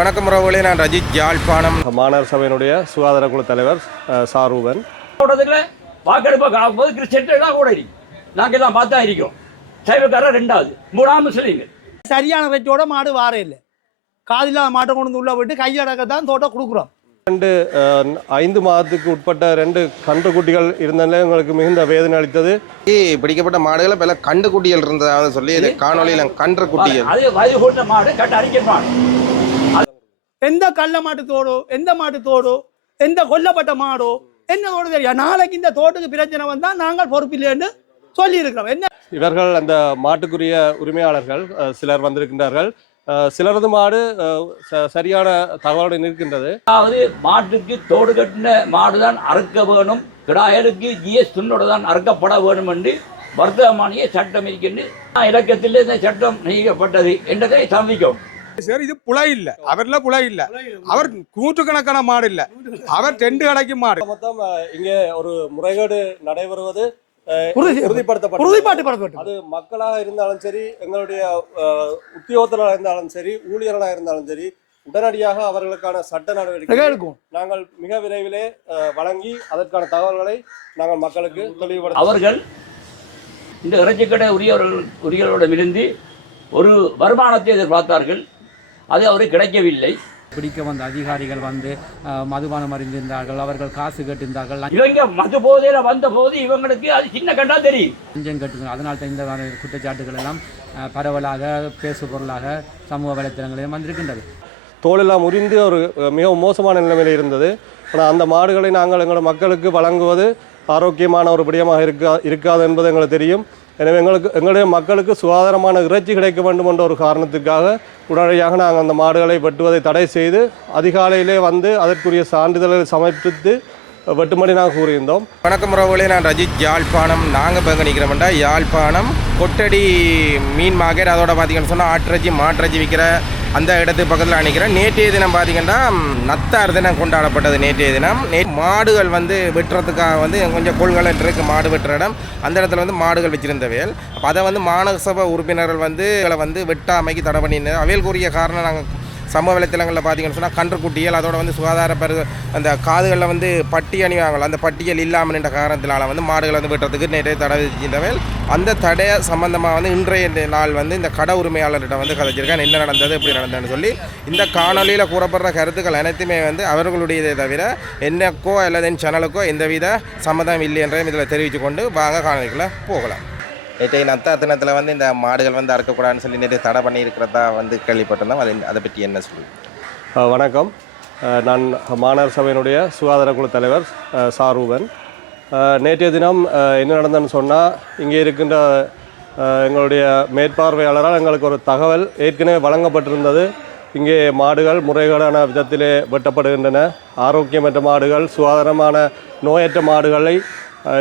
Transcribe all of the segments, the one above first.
வணக்கம் உறவுகளே, நான் ரஜித் யாழ்ப்பாணம் மாநகர சபையினுடைய சுகாதார குழு தலைவர் சாரூபன். வாக்கெடுப்பு கிறிஸ்டியன் கூட இருக்கு. நாங்கள் தான் பார்த்தா இருக்கோம். சைவக்காரர் ரெண்டாவது, மூணாவது முஸ்லீம்கள். சரியான ரேட்டோட மாடு வார இல்லை. காதில்லாத மாட்டை கொண்டு வந்து உள்ள விட்டு கையடக்க தான் தோட்டம் கொடுக்குறோம். 5 மாதத்துக்கு உட்பட்ட 2 கன்றுக்குட்டிகள் இருந்ததில் எங்களுக்கு மிகுந்த வேதனை அளித்தது. பிடிக்கப்பட்ட மாடுகளை பல கண்டுக்குட்டிகள் இருந்ததாக சொல்லி காணொலியில் கன்றுக்குட்டிகள், அது வயது கூட்ட மாடு, கட்ட அடிக்கிற மாடு. எந்த கள்ள மாட்டு தோடோ, எந்த மாட்டு தோடோ, எந்த கொல்லப்பட்ட மாடோ என்ன தோடு தெரியும். நாளைக்கு இந்த தோட்டுக்கு பிரச்சனை வந்தால் நாங்கள் பொறுப்பில்லைன்னு சொல்லி இருக்கிறோம். என்ன இவர்கள் அந்த மாட்டுக்குரிய உரிமையாளர்கள் சிலர் வந்திருக்கின்றார்கள். சிலரது மாடு சரியான தகவலுடன் இருக்கின்றது. அதாவது மாட்டுக்கு தோடு கட்டின மாடுதான் அறுக்க வேணும், கிடாயருக்கு ஜிஎஸ் துண்ணோடு தான் அறுக்கப்பட வேணும் என்று வர்த்தமானிய சட்டம் இருக்கின்ற இலக்கத்தில் இந்த சட்டம் நீக்கப்பட்டது என்றதை சந்திக்கும். சார், இது புலை இல்லை, அவர்ல புலை இல்லை, அவர் நூற்றுக்கணக்கான மாடு இல்லை, அவர் 2 கடைக்கும் மாடு. மொத்தம் இங்கே ஒரு முறைகேடு நடைபெறுவது உறுதிப்படுத்தப்படும். அது மக்களாக இருந்தாலும் சரி, எங்களுடைய உத்தியோகத்தராக இருந்தாலும் சரி, ஊழியர்களாக இருந்தாலும் சரி, உடனடியாக அவர்களுக்கான சட்ட நடவடிக்கை நாங்கள் மிக விரைவிலே வழங்கி அதற்கான தகவல்களை நாங்கள் மக்களுக்கு தெளிவுபடுத்த. அவர்கள் இந்த இறைச்சிக்கடை உரியவர்களிடமிருந்து ஒரு வருமானத்தை எதிர்பார்த்தார்கள். அது அவருக்கு கிடைக்கவில்லை. பிடிக்க வந்த அதிகாரிகள் வந்து மதுபானம் அறிந்திருந்தார்கள், அவர்கள் காசு கேட்டிருந்தார்கள். இவங்க மது போதையில வந்த போது இவங்களுக்கு அது சின்ன கண்டா தெரியும். லஞ்சம் கேட்டு அதனால் இந்த குற்றச்சாட்டுகள் எல்லாம் பரவலாக பேசு பொருளாக சமூக வலைத்தளங்களிலும் வந்திருக்கின்றது. தோலெல்லாம் உரிந்து ஒரு மிகவும் மோசமான நிலைமையில் இருந்தது. ஆனால் அந்த மாடுகளை நாங்கள் எங்களோட மக்களுக்கு வழங்குவது ஆரோக்கியமான ஒரு விடயமாக இருக்காது என்பது எங்களுக்கு தெரியும். எனவே எங்களுடைய மக்களுக்கு சுகாதாரமான இறைச்சி கிடைக்க வேண்டும் என்ற ஒரு காரணத்துக்காக உடனடியாக நாங்கள் அந்த மாடுகளை வெட்டுவதை தடை செய்து அதிகாலையிலே வந்து அதற்குரிய சான்றிதழ்களை சமர்ப்பித்து வெட்டுமணி நாங்கள் கூறியிருந்தோம். வணக்கம் உறவுகளே, நான் ரஜித் யாழ்ப்பாணம். நாங்கள் இப்போ நிற்கிறோம்டா யாழ்ப்பாணம் கொட்டடி மீன் மார்க்கெட். அதோட பார்த்தீங்கன்னு சொன்னால் ஆட்டிறைச்சி மாட்டிறைச்சி விற்கிற அந்த இடத்துக்கு பக்கத்தில் நிற்கிறேன். நேற்றைய தினம் பார்த்தீங்கன்னா நத்தார் தினம் கொண்டாடப்பட்டது. நேற்றைய தினம் மாடுகள் வந்து வெட்டுறதுக்காக வந்து கொஞ்சம் கொள்கலன் இருக்கு, மாடு வெட்டுற இடம். அந்த இடத்துல வந்து மாடுகள் வச்சிருந்தவையல். அப்போ அதை வந்து மாநகர சபை உறுப்பினர்கள் வந்து வெட்டாமைக்கு தடை பண்ணியிருந்தது. அவையல்குரிய காரணம் நாங்கள் சமூக வலைத்தளங்களில் பார்த்தீங்கன்னு சொன்னால் கன்றுக்குட்டியல், அதோட வந்து சுகாதார அந்த காதுகளில் வந்து பட்டி அணிவாங்கள்ல, அந்த பட்டியல் இல்லாமல் என்ற காரணத்தினால வந்து மாடுகளை வந்து வெட்டுறதுக்கு நிறைய தடை விதிச்சிருந்தவர்கள். அந்த தடைய சம்பந்தமாக வந்து இன்றைய நாள் வந்து இந்த கடை உரிமையாளர்கிட்ட வந்து கதைச்சிருக்கேன், என்ன நடந்தது எப்படி நடந்ததுன்னு சொல்லி. இந்த காணொலியில் கூறப்படுற கருத்துக்கள் அனைத்துமே வந்து அவர்களுடையதே தவிர என்னக்கோ அல்லது என் சேனலுக்கோ எந்தவித சம்மதம் இல்லை என்றையும் இதில் தெரிவித்து கொண்டு வாங்க காணொலிக்குள்ளே போகலாம். நேற்றைய நத்தா தினத்தில் வந்து இந்த மாடுகள் வந்து அறுக்கக்கூடாதுன்னு சொல்லி நேற்று தடை பண்ணியிருக்கிறதா வந்து கேள்விப்பட்டிருந்தோம். அதை பற்றி என்ன சொல்லி? வணக்கம், நான் மாநகர சபையினுடைய சுகாதார குழு தலைவர் சாரூபன். நேற்றைய தினம் என்ன நடந்ததுன்னு சொன்னால், இங்கே இருக்கின்ற எங்களுடைய மேற்பார்வையாளரால் எங்களுக்கு ஒரு தகவல் ஏற்கனவே வழங்கப்பட்டிருந்தது. இங்கே மாடுகள் முறைகேடான விதத்திலே வெட்டப்படுகின்றன, ஆரோக்கியமற்ற மாடுகள், சுகாதாரமான நோயற்ற மாடுகளை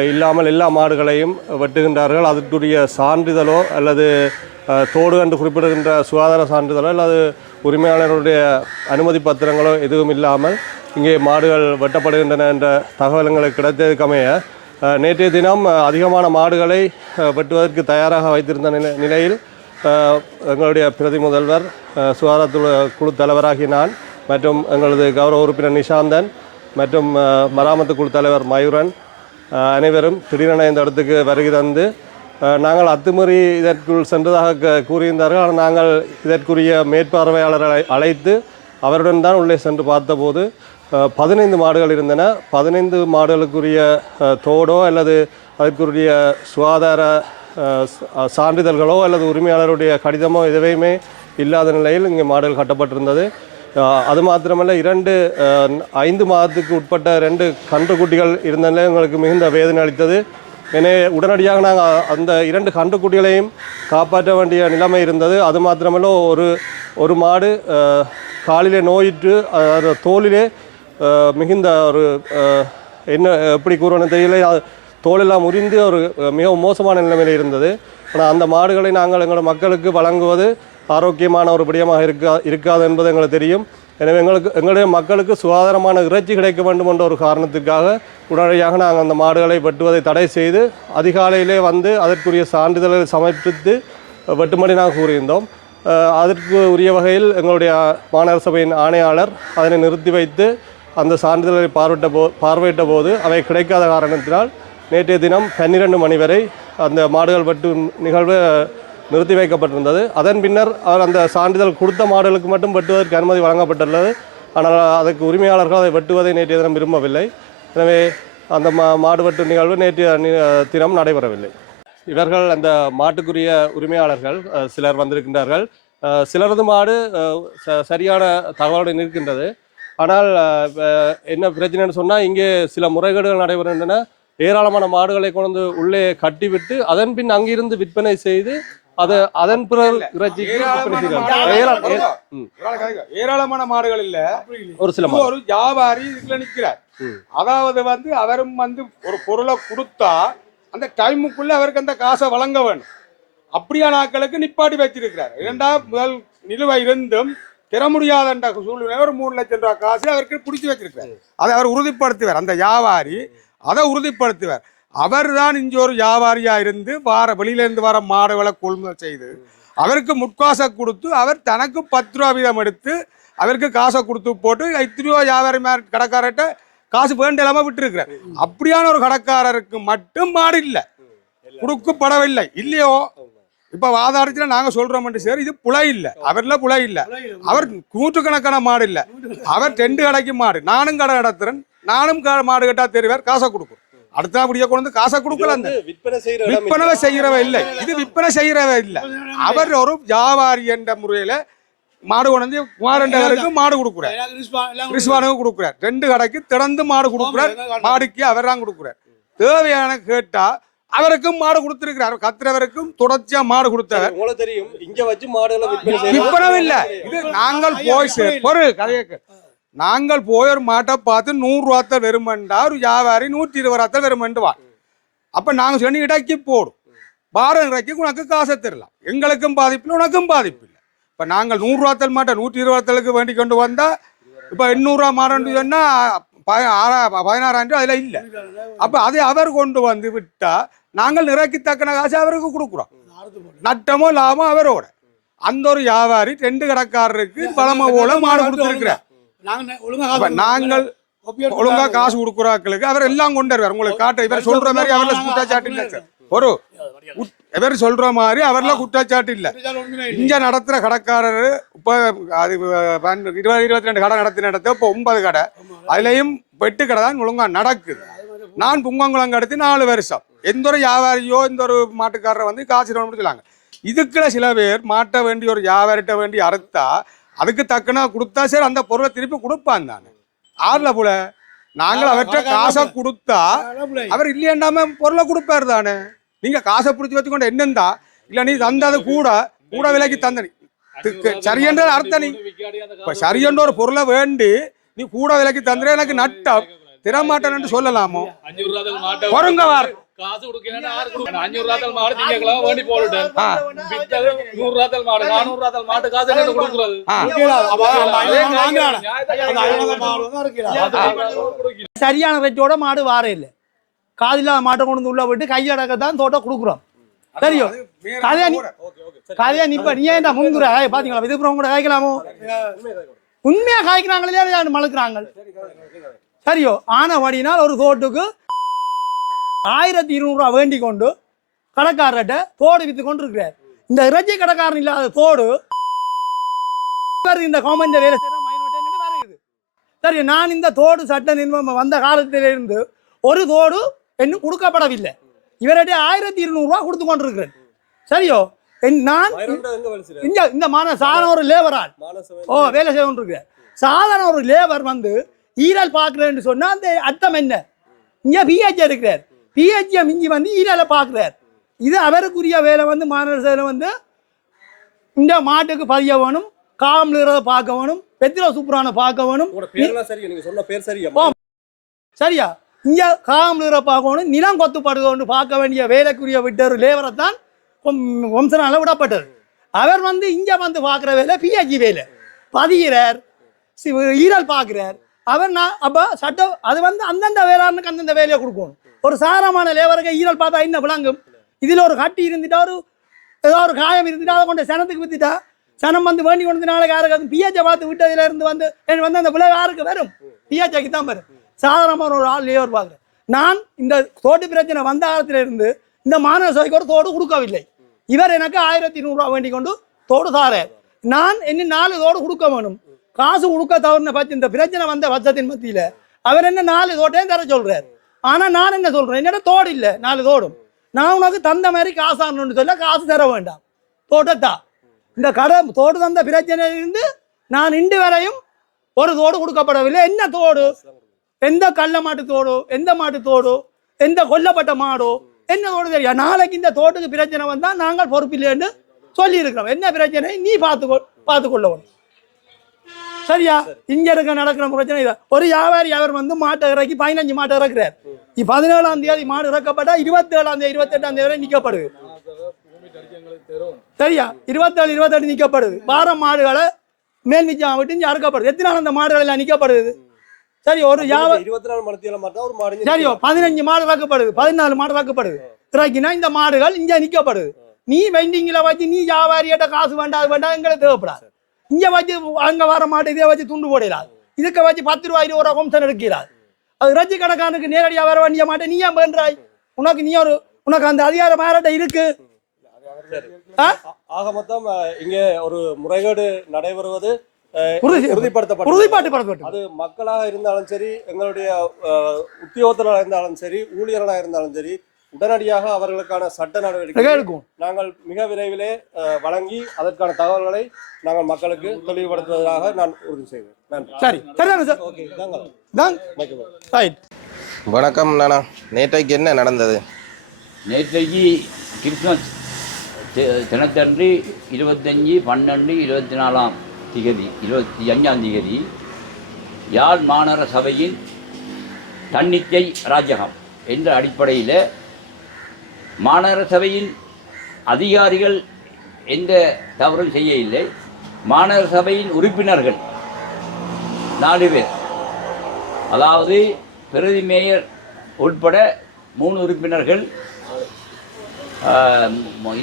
இல்லாமல் எல்லா மாடுகளையும் வெட்டுகின்றார்கள். அதற்குரிய சான்றிதழோ அல்லது தோடு என்று குறிப்பிடுகின்ற சுகாதார சான்றிதழோ அல்லது உரிமையாளருடைய அனுமதி பத்திரங்களோ எதுவும் இல்லாமல் இங்கே மாடுகள் வெட்டப்படுகின்றன என்ற தகவல்களுக்கு கிடைத்ததுக்கமைய நேற்றைய தினம் அதிகமான மாடுகளை வெட்டுவதற்கு தயாராக வைத்திருந்த நிலையில் எங்களுடைய பிரதி முதல்வர், சுகாதார குழு தலைவராகி நான் மற்றும் எங்களது கௌரவ உறுப்பினர் நிஷாந்தன் மற்றும் மராமத்து குழு தலைவர் மயூரன் அனைவரும் திடீரென இந்த இடத்துக்கு வருகை தந்து நாங்கள் அத்துமீறி இதற்குள் சென்றதாக கூறியிருந்தார்கள். ஆனால் நாங்கள் இதற்குரிய மேற்பார்வையாளரை அழைத்து அவருடன் தான் உள்ளே சென்று பார்த்தபோது 15 மாடுகள் இருந்தன. 15 மாடுகளுக்குரிய தோடோ அல்லது அதற்குரிய சுகாதார சான்றிதழ்களோ அல்லது உரிமையாளருடைய கடிதமோ எதுவுமே இல்லாத நிலையில் இங்கே மாடுகள் கட்டப்பட்டிருந்தது. அது மாத்திரமல்ல, 5 மாதத்துக்கு உட்பட்ட 2 கன்றுக்குட்டிகள் இருந்ததில் எங்களுக்கு மிகுந்த வேதனை அளித்தது. எனவே உடனடியாக நாங்கள் அந்த 2 கன்றுக்குட்டிகளையும் காப்பாற்ற வேண்டிய நிலைமை இருந்தது. அது மாத்திரமல்ல, ஒரு மாடு காலிலே நோயிட்டு தோலிலே மிகுந்த ஒரு என்ன எப்படி கூறுவன்னு தெரியல, தோலெல்லாம் உரிந்து ஒரு மிகவும் மோசமான நிலைமையில் இருந்தது. ஆனால் அந்த மாடுகளை நாங்கள் எங்களோட மக்களுக்கு வழங்குவது ஆரோக்கியமான ஒரு விடயமாக இருக்காது என்பது எங்களுக்கு தெரியும். எனவே எங்களுடைய மக்களுக்கு சுகாதாரமான இறைச்சி கிடைக்க வேண்டும் என்ற ஒரு காரணத்துக்காக உடனடியாக நாங்கள் அந்த மாடுகளை வெட்டுவதை தடை செய்து அதிகாலையிலே வந்து அதற்குரிய சான்றிதழ்களை சமர்ப்பித்து வெட்டுமணி நாங்கள் கூறியிருந்தோம். அதற்கு உரிய வகையில் எங்களுடைய மாநகர சபையின் ஆணையாளர் அதனை நிறுத்தி வைத்து அந்த சான்றிதழை பார்வையிட்ட போது அவை கிடைக்காத காரணத்தினால் நேற்றைய தினம் 12 மணி வரை அந்த மாடுகள் வெட்டும் நிகழ்வு நிறுத்தி வைக்கப்பட்டிருந்தது. அதன் பின்னர் அவர் அந்த சான்றிதழ் கொடுத்த மாடுகளுக்கு மட்டும் வெட்டுவதற்கு அனுமதி வழங்கப்பட்டுள்ளது. ஆனால் அதற்கு உரிமையாளர்கள் அதை வெட்டுவதை நேற்றைய தினம் விரும்பவில்லை. எனவே அந்த மாடு வெட்டு நிகழ்வு நேற்றைய தினம் நடைபெறவில்லை. இவர்கள் அந்த மாட்டுக்குரிய உரிமையாளர்கள் சிலர் வந்திருக்கின்றார்கள். சிலரது மாடு சரியான தகவலுடன் இருக்கின்றது. ஆனால் என்ன பிரச்சனைன்னு சொன்னால் இங்கே சில முறைகேடுகள் நடைபெறுகின்றன. ஏராளமான மாடுகளை கொண்டு உள்ளே கட்டிவிட்டு அதன் பின் அங்கிருந்து விற்பனை செய்து அது அதன் பிறகு ஏராளமான மாடுகள் இல்ல, ஒரு சில ஒரு வியாபாரி இதுல நிக்கிறார். அதாவது அவரும் ஒரு பொருளை கொடுத்தா அந்த டைமுக்குள்ள அவருக்கு அந்த காசை வழங்க வேணும். அப்படியான ஆட்களுக்கு நிப்பாட்டி வச்சிருக்கிறார். இரண்டாவது முதல் நிலுவை இருந்தும் பெற முடியாத சூழ்நிலை ஒரு 3 லட்சம் ரூபாய் காசு அவருக்கு பிடிச்சி வச்சிருக்கிறார். அதை அவர் உறுதிப்படுத்துவார். அந்த வியாபாரி அதை உறுதிப்படுத்துவார். அவர் தான் இங்கே ஒரு வியாபாரியா இருந்து வெளியிலேருந்து வர மாடுகளை கொள்முதல் செய்து அவருக்கு முட்காசை கொடுத்து அவர் தனக்கு 10 ரூபா வீதம் எடுத்து அவருக்கு காசை கொடுத்து போட்டு 8 ரூபா வியாபாரி கடைக்காரர்கிட்ட காசு வேண்டியலாம விட்டுருக்கிறார். அப்படியான ஒரு கடைக்காரருக்கு மட்டும் மாடு இல்லை, கொடுக்கப்படவில்லை. இல்லையோ இப்ப வாதாடுச்சுல நாங்க சொல்றோம் சார், இது புலை இல்லை, அவர்ல புலை இல்லை. அவர் நூற்றுக்கணக்கான மாடு இல்லை, அவர் 2 கடைக்கு மாடு. நானும் கடை நடத்துறேன், நானும் மாடு கட்டா தெரிவார், காசை கொடுக்கும். அடுத்தபடியா கொண்டு காசை கொடுக்கல. விற்பனை செய்யறவ இல்லை, இது விற்பனை செய்யறவ இல்லை. அவர் ஒரு வியாபாரி என்ற முறையில மாடு கொண்டு குமாரண்டவருக்கு மாடு கொடுக்குறார், ரிஸ்வானுக்கு கொடுக்குறார். 2 கடைக்கு திறந்து மாடு கொடுக்குறார். மாடுக்கு அவர் தான் கொடுக்குறார். தேவையான கேட்டா அவருக்கும் மாடு கொடுத்திருக்கிறார். கத்துறவருக்கும் தொடர்ச்சியா மாடு கொடுத்தவர். உங்களுக்கு தெரியும் இங்க வச்சு மாடுகளை விற்பனை இல்ல. இது நாங்கள் போய் ஒரு கதையை நாங்கள் போய் ஒரு மாட்டை பார்த்து 100 ரூபாத்த வெறுமண்டா ஒரு வியாபாரி 120 ரூபாத்த வெறுமண்டுவா. அப்ப நாங்க சொன்ன இடைக்கு போடும், பாரம் இடைக்கு உனக்கு காசை தரலாம். எங்களுக்கும் பாதிப்பு இல்லை, உனக்கும் பாதிப்பு இல்லை. இப்ப நாங்கள் 100 ரூபாத்தல் மாட்டை 120 ரூபாத்தலுக்கு வேண்டி கொண்டு வந்தா இப்ப 800 ரூபா மாடுன்னு சொன்னா 16,000 அதுல இல்ல. அப்ப அதை அவர் கொண்டு வந்து விட்டா நாங்கள் நிறைக்கு தக்கன காசு அவருக்கு கொடுக்குறோம். நட்டமோ லாபமோ அவரோட. அந்த ஒரு வியாபாரி 2 கடைக்காரருக்கு பலமா போல மாடு கொடுத்துருக்கிறார். நாங்கள் ஒழுங்கா காசு கொடுக்குறாக்களுக்கு அவர் எல்லாம் கொண்டு வருவார். உங்களுக்கு காட்ட இவர் சொல்ற மாதிரி அவர்ல குற்றச்சாட்டு இல்லை சார். ஒரு இவர் சொல்ற மாதிரி அவர்ல குற்றச்சாட்டு இல்லை. இங்க நடத்துற கடைக்காரர் இப்ப அது 22 கடை நடத்த இப்ப 9 கடை, அதுலயும் 8 கடை தான் ஒழுங்கா நடக்குது. நான் புங்கங்குளம் கடத்தி 4 வருஷம். எந்த ஒரு வியாபாரியோ எந்த ஒரு மாட்டுக்காரரை காசு சொல்லாங்க. இதுக்குள்ள சில பேர் மாட்ட வேண்டி ஒரு வியாபாரிட்ட வேண்டி அறுத்தா அதுக்கு தக்கனா கொடுத்தா சரி அந்த பொருளை திருப்பி கொடுப்பான் தானே. ஆறுல போல நாங்கள் அவர்கிட்ட காசை கொடுத்தா அவர் இல்லையாண்டாம பொருளை கொடுப்பாரு தானே. நீங்க காசை பிடிச்சி வச்சுக்கொண்டு என்னந்தா இல்ல நீ தந்தது கூட விலைக்கு தந்த சரியன்ற அர்த்தம். நீ இப்ப சரியன்ற ஒரு பொருளை வேண்டி நீ கூட விலைக்கு தந்துட எனக்கு நட்டம் திறமாட்டேன்னு சொல்லலாமோ? பொருங்கவார் காசு கொடுக்கணும் 500 ரூபாய் மாடு திங்கக்கலாம் வேண்டி போட்டுட்டேன். 100 ரூபாய் மாடு 400 ரூபாய் மாட்டு காசு என்ன கொடுக்குறது? சரியான ரேட்டோட மாடு வார இல்லை. காதில்லாத மாட்டை கொண்டு உள்ள விட்டு கையடக்கத்தான் தோட்டம் கொடுக்குறோம். தெரியும் கதையா நிப்ப நீ ஏன்டா முன்குற பாத்தீங்களா? விதுப்புறம் கூட காய்க்கலாமோ? உண்மையா காய்க்கிறாங்களே மழுக்கிறாங்க. சரியோ ஆனபடினால் ஒரு தோட்டுக்கு 1200 ரூபா வேண்டி கொண்டு கடைக்காரர்கிட்ட தோடு வித்து கொண்டு இருக்கிறார். இந்த இறைச்சி கடைக்காரன் இல்லாத தோடு இந்த கவர்மெண்ட் வேலை செய்யற மைனோட்டே வருது. சரி, நான் இந்த தோடு சட்ட நிர்வாகம் வந்த காலத்திலிருந்து ஒரு தோடு இன்னும் கொடுக்கப்படவில்லை. இவர்கிட்ட 1200 ரூபா கொடுத்து கொண்டிருக்கிறேன். சரியோ நான் இந்த சாதாரண ஒரு லேபரால் வேலை செய்ய கொண்டிருக்கிறேன். சாதாரண ஒரு லேபர் ஈரல் பார்க்கிறேன்னு சொன்னா அந்த அர்த்தம் என்ன? இங்க பிஹெச் இருக்கிறார், பிஹெச்ஐ மிஞ்சி ஈரலை பார்க்கிறார். இது அவருக்குரிய வேலை. மாநகர சபையில இந்த மாட்டுக்கு பதிய வேணும், காம்லறத பார்க்க வேணும், பெத்திரோ சூப்பரான பார்க்க வேணும். சரியா? இங்க காம்லற பார்க்கணும், நிலம் கொத்துப்படுது பார்க்க வேண்டிய வேலைக்குரிய விட்டர் லேபரை தான் வம்சனால விடப்பட்டது. அவர் இங்க பார்க்குற வேலை பிஹெச்சி வேலை. பதிகிறார், ஈரல் பார்க்கிறார். அவர் அப்ப சட்டம் அது அந்தந்த வேளாண்மைக்கு அந்தந்த வேலையை கொடுக்கணும். ஒரு சாதாரணமான லேபருக்கு ஈரல் பார்த்தா என்ன விளங்கும்? இதுல ஒரு கட்டி இருந்துட்டா, ஏதோ ஒரு காயம் இருந்துட்டா அதை கொண்டு சனத்துக்கு வித்துட்டா சனம் வந்து வேண்டி கொண்டு நாளைக்கு யாருக்கு பிஹெச்சை பார்த்து விட்டதுல இருந்து வந்து எனக்கு வந்து அந்த விளைவு யாருக்கு வரும்? பிஹெச்ஐக்கு தான் வரும். சாதாரணமான ஒரு ஆள் லேவர் பார்க்குறேன். நான் இந்த தோட்டு பிரச்சனை வந்த காலத்துல இருந்து இந்த மாநகர சபைக்கு ஒரு தோடு கொடுக்கவில்லை. இவர் எனக்கு 1100 ரூபா வேண்டி கொண்டு தோடு தாரேன். நான் இன்னும் 4 தோடு கொடுக்க வேணும். காசு கொடுக்க தவறுன பட்சம் இந்த பிரச்சனை வந்த பட்சத்தின் மத்தியில் அவர் என்ன 4 தோட்டையும் தர சொல்றாரு. ஆனா நான் என்ன சொல்றேன், என்னோட தோடு இல்லை 4 தோடும். நான் உனக்கு தந்த மாதிரி காசான்னு சொல்ல காசு தர வேண்டாம், தோட்டத்தா. இந்த கடை தோடு தந்த பிரச்சனையிலிருந்து நான் இன்று வரையும் ஒரு தோடு கொடுக்கப்படவில்லை. என்ன தோடு? எந்த கள்ள மாட்டு தோடு, எந்த மாட்டு தோடு, எந்த கொல்லப்பட்ட மாடோ என்ன தோடு தெரியும். நாளைக்கு இந்த தோட்டுக்கு பிரச்சனை வந்தா நாங்கள் பொறுப்பில்லைன்னு சொல்லி இருக்கிறோம். என்ன பிரச்சனை நீ பார்த்துக்கொள்ளணும். சரியா? இங்க இருக்க நடக்கிற பிரச்சனை இதான். ஒரு வியாபாரி அவர் வந்து மாட்டை இறக்கி 15 மாட்டை இறக்குறாரு. 17ஆம் தேதி மாடு இறக்கப்பட்டா 27ஆம் தேதி 28ஆம் தேதி வரை நிக்கப்படுது. சரியா? 27 28 நிக்கப்படுது. வாரம் மாடுகளை மேல் மிச்சம் விட்டு இங்க அறுக்கப்படுது. எத்தனை நாள் அந்த மாடுகள் எல்லாம் நிக்கப்படுது? சரி, ஒரு 24 மணித்தியால மாட்டா ஒரு மாடு சரியோ 15 மாடு இறக்கப்படுது, 14 மாடு இறக்கப்படுது. இறக்கினா இந்த மாடுகள் இங்க நிக்கப்படுது. நீ வெண்டிங்கில வச்சு நீ வியாபாரியிட்ட காசு வேண்டாம் வேண்டாம் எங்களுக்கு தேவைப்படாது. இங்க வச்சு அங்க வர மாட்டு இதே வச்சு துண்டு போடலாது. இதுக்கு வச்சு 10 ரூபாய் 20 ரூபா கொம்சன் எடுக்கிறார். அது இறைச்சி கடைக்காரனுக்கு நேரடியாக வர வேண்டிய மாட்டேன். நீ ஏன் வேண்டாய்? உனக்கு அந்த அதிகாரம் யார்கிட்ட இருக்கு? ஆக மொத்தம் இங்க ஒரு முறைகேடு நடைபெறுவது உறுதிப்பாட்டு அது மக்களாக இருந்தாலும் சரி, எங்களுடைய உத்தியோகத்தராக இருந்தாலும் சரி, ஊழியர்களாக இருந்தாலும் சரி, உடனடியாக அவர்களுக்கான சட்ட நடவடிக்கை நாங்கள் மிக விரைவிலே வழங்கி அதற்கான தகவல்களை நாங்கள் மக்களுக்கு தெளிவுபடுத்துவதாக நான் உறுதி செய்வேன். நன்றி. வணக்கம் நானா. நேற்றைக்கு என்ன நடந்தது? நேற்றைக்கு கிறிஸ்மஸ் தினத்தன்று 25/12/24 25ஆம் தேதி யாழ் மாநகர சபையின் தன்னிச்சை ராஜ்யகம் என்ற அடிப்படையில் மாநகர சபையின் அதிகாரிகள் எந்த தவறும் செய்ய இல்லை. மாநகர சபையின் உறுப்பினர்கள் 4 பேர், அதாவது பிரதி மேயர் உட்பட 3 உறுப்பினர்கள்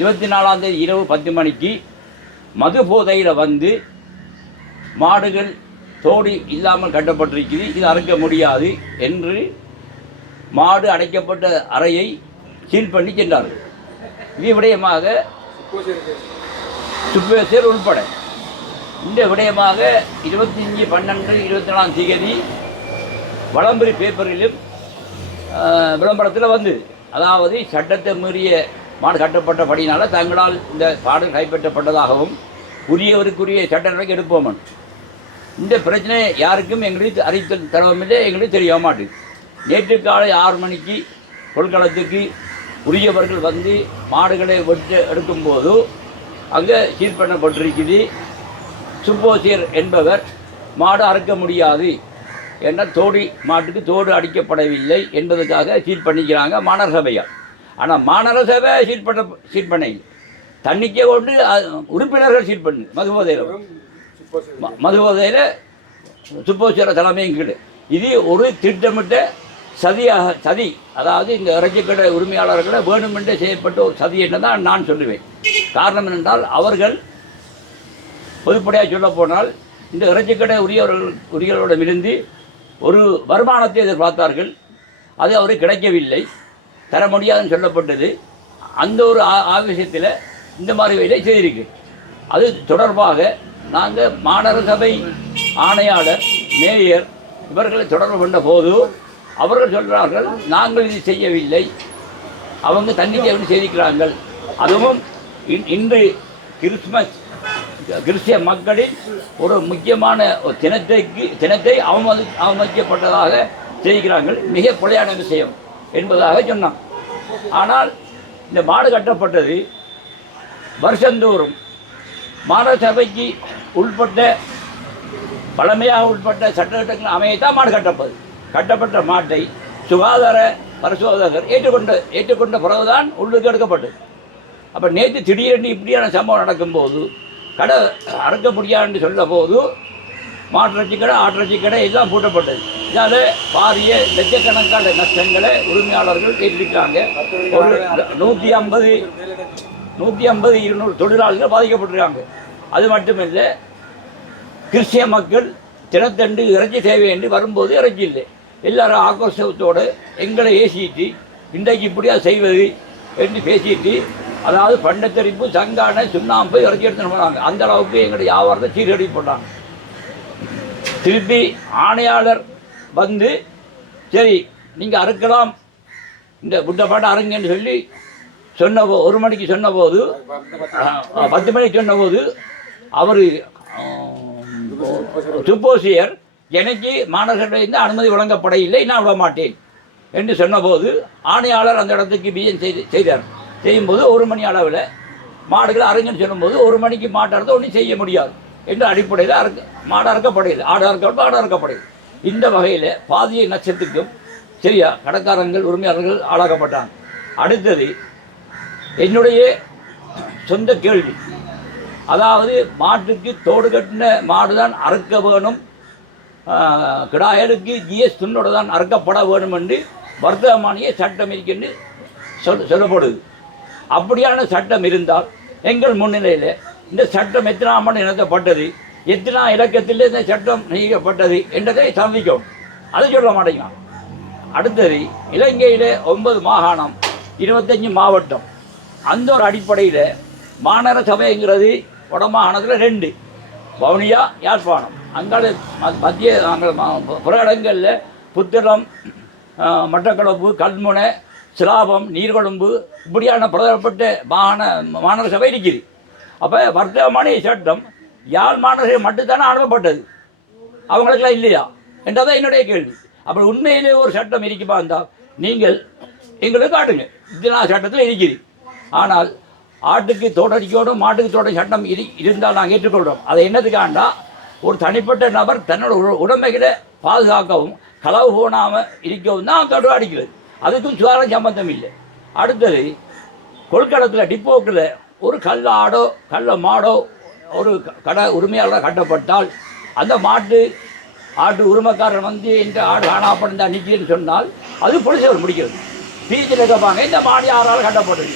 24ஆம் தேதி இரவு 10 மணிக்கு மது போதையில் வந்து மாடுகள் தோடு இல்லாமல் கட்டப்பட்டிருக்கிறது, இது அறுக்க முடியாது என்று மாடு அடைக்கப்பட்ட அறையை சீல் பண்ணி சென்றார்கள். இது விடயமாக சுப்பேசர் உட்பட இந்த விடயமாக 25/12/24 தேதி வலம்புரி பேப்பரிலும் விளம்பரத்தில் வந்தது. அதாவது சட்டத்தை மீறிய மாடு கட்டப்பட்டபடினால தங்களால் இந்த பாடல் கைப்பற்றப்பட்டதாகவும் உரியவருக்குரிய சட்ட நடவடிக்கை எடுப்போம். இந்த பிரச்சனை யாருக்கும் எங்களுக்கு அறிவித்தல் தரவில்லை, எங்களுக்கு தெரிய மாட்டேது. நேற்று காலை 6 மணிக்கு கொள்களத்துக்கு உரியவர்கள் வந்து மாடுகளை வெட்ட எடுக்கும்போது அங்கே சீல் பண்ணப்பட்டிருக்குது. சுப்போசியர் என்பவர் மாடு அறுக்க முடியாது என்ற மாட்டுக்கு தோடு அடிக்கப்படவில்லை என்பதற்காக சீல் பண்ணிக்கிறாங்க மாநகர சபையால். ஆனால் மாநகர சபை சீல் பண்ண தன்னிக்கே கொண்டு உறுப்பினர்கள் சீல் பண்ணு மதுபோதையில் சுப்போசியர் தலைமையும் கீழே. இது ஒரு திட்டமிட்ட சதி, அதாவது இந்த இறைச்சிக்கடை உரிமையாளர்களை வேணுமென்றே செய்யப்பட்ட ஒரு சதி என்று தான் நான் சொல்லுவேன். காரணம் என்னென்றால் அவர்கள் பொதுப்படையாக சொல்ல போனால் இந்த இறைச்சிக்கடை உரியவர்களிடமிருந்து ஒரு வருமானத்தை எதிர்பார்த்தார்கள். அது அவருக்கு கிடைக்கவில்லை, தர முடியாதுன்னு சொல்லப்பட்டது. அந்த ஒரு ஆவேசத்தில் இந்த மாதிரி வேலை செய்திருக்கு. அது தொடர்பாக நாங்கள் மாநகர சபை ஆணையாளர், மேயர் இவர்களை தொடர்பு கொண்ட போது அவர்கள் சொல்கிறார்கள், நாங்கள் இது செய்யவில்லை, அவங்க தன்னிச்சை செய்திருக்கிறார்கள். அதுவும் இன்று கிறிஸ்திய மக்களின் ஒரு முக்கியமான தினத்தை அவமதிக்கப்பட்டதாக செய்கிறார்கள். மிக பிழையான விஷயம் என்பதாக சொன்னான். ஆனால் இந்த மாடு கட்டப்பட்டது வருஷந்தோறும் மாநகர சபைக்கு உட்பட்ட பழமையாக உட்பட்ட சட்டத்திட்டங்கள் அமையத்தான் மாடு கட்டப்பட்ட மாட்டை சுகாதார பரிசோதகர் ஏற்றுக்கொண்ட பிறகுதான் உள்ளுக்கு எடுக்கப்பட்டது. அப்போ நேற்று திடீரென்று இப்படியான சம்பவம் நடக்கும்போது கடை அறுக்க முடியாதுன்னு சொல்ல போது மாட்டிறைச்சி கடை, ஆட்டிறைச்சி கடை எல்லாம் பூட்டப்பட்டது. இதனால் பாரிய லட்சக்கணக்கான நஷ்டங்களை உரிமையாளர்கள் ஏற்றிருக்காங்க. ஒரு 150-200 தொழிலாளர்கள் பாதிக்கப்பட்டிருக்காங்க. அது மட்டுமில்லை, கிறிஸ்டிய மக்கள் தினத்தண்டு இறைச்சி தேவை என்று வரும்போது இறைச்சி இல்லை. எல்லாரும் ஆக்ரோஷத்தோடு எங்களை ஏசிட்டு இன்றைக்கு இப்படியா செய்வது என்று பேசிட்டு, அதாவது பண்டத்தரிப்பு, சங்கான, சுண்ணாம்பு இறைச்சி எடுத்துன்னு போனாங்க. அந்த அளவுக்கு எங்களுடைய வியாபாரத்தை சீரடி போட்டாங்க. திருப்பி ஆணையாளர் வந்து சரி நீங்கள் அறுக்கலாம், இந்த புட்டப்பாட்டை அறுங்கன்னு சொல்லி சொன்னபோது 1 மணிக்கு சொன்னபோது 10 மணிக்கு சொன்னபோது அவர் துப்போசியர் எனக்கு மாநகரிலிருந்து அனுமதி வழங்கப்படவில்லை, நான் விட மாட்டேன் என்று சொன்னபோது ஆணையாளர் அந்த இடத்துக்கு பிஎன் செய்தார். செய்யும்போது 1 மணி அளவில் மாடுகள் அறுங்கன்னு சொல்லும்போது 1 மணிக்கு மாட்டை அறுத்த ஒன்றும் செய்ய முடியாது என்ற அடிப்படையில் மாடு அறுக்கப்படுகிறது, ஆடு அறுக்கப்படுகிறது. இந்த வகையில் பாதிய நட்சத்திற்கும் சரியா கடைக்காரங்கள் உரிமையாளர்கள் ஆளாக்கப்பட்டாங்க. அடுத்தது என்னுடைய சொந்த கேள்வி, அதாவது மாட்டுக்கு தோடு கட்டின மாடு தான் அறுக்க வேணும், கிடாயருக்கு ஜிஎஸ் துண்ணோடு தான் அறுக்கப்பட வேணும் என்று வர்த்தமானிய சட்டம் இருக்கின்று சொல்லப்படுது. அப்படியான சட்டம் இருந்தால் எங்கள் முன்னிலையில் இந்த சட்டம் எத்தனாம் ஆண்டு இணைக்கப்பட்டது, எத்தனாம் இலக்கத்தில் இந்த சட்டம் நீக்கப்பட்டது என்றதை சந்திக்கும். அதை சொல்ல மாட்டேங்கிறான். அடுத்தது இலங்கையில் 9 மாகாணம் 25 மாவட்டம். அந்த ஒரு அடிப்படையில் மாநகர சபைங்கிறது வடமாகாணத்தில் 2, வவுனியா, யாழ்ப்பாணம். அங்கால மத்திய புற இடங்களில் புத்தளம், மட்டக்களப்பு, கல்முனை, சிலாபம், நீர்கொழும்பு இப்படியான பிரதமப்பட்ட மாநகர சபை இருக்குது. அப்போ வர்த்தமானிய சட்டம் யாழ் மாநகரை மட்டும்தானே அனுப்பப்பட்டது, அவங்களுக்கெல்லாம் இல்லையா என்றதான் என்னுடைய கேள்வி. அப்படி உண்மையிலே ஒரு சட்டம் இருக்குமா இருந்தால் நீங்கள் எங்களுக்கு காட்டுங்க. இதனால் சட்டத்தில் இருக்குது. ஆனால் ஆட்டுக்கு தோட்டடிக்கணும், மாட்டுக்கு தோட்ட சட்டம் இருந்தால் நாங்கள் ஏற்றுக்கொள்கிறோம். அதை என்னதுக்காண்டா ஒரு தனிப்பட்ட நபர் தன்னோட உடைமைகளை பாதுகாக்கவும் களவு போனாமல் இருக்கவும் தான் தோட்டம் அடிக்கிறது. அதுக்கும் சுகாதார சம்பந்தம் இல்லை. அடுத்தது கொள்கடத்தில் டிப்போக்கில் ஒரு கள்ள ஆடோ கள்ள மாடோ ஒரு கடை உரிமையாளராக கட்டப்பட்டால் அந்த ஆட்டு உரிமைக்காரன் வந்து இந்த ஆடு காணாப்படும் தான் நிற்கிறேன்னு சொன்னால் அது போலீஸார் முடிக்கிறது. பீச்சில் கேட்பாங்க, இந்த மாடு யாரால் கட்டப்படுது,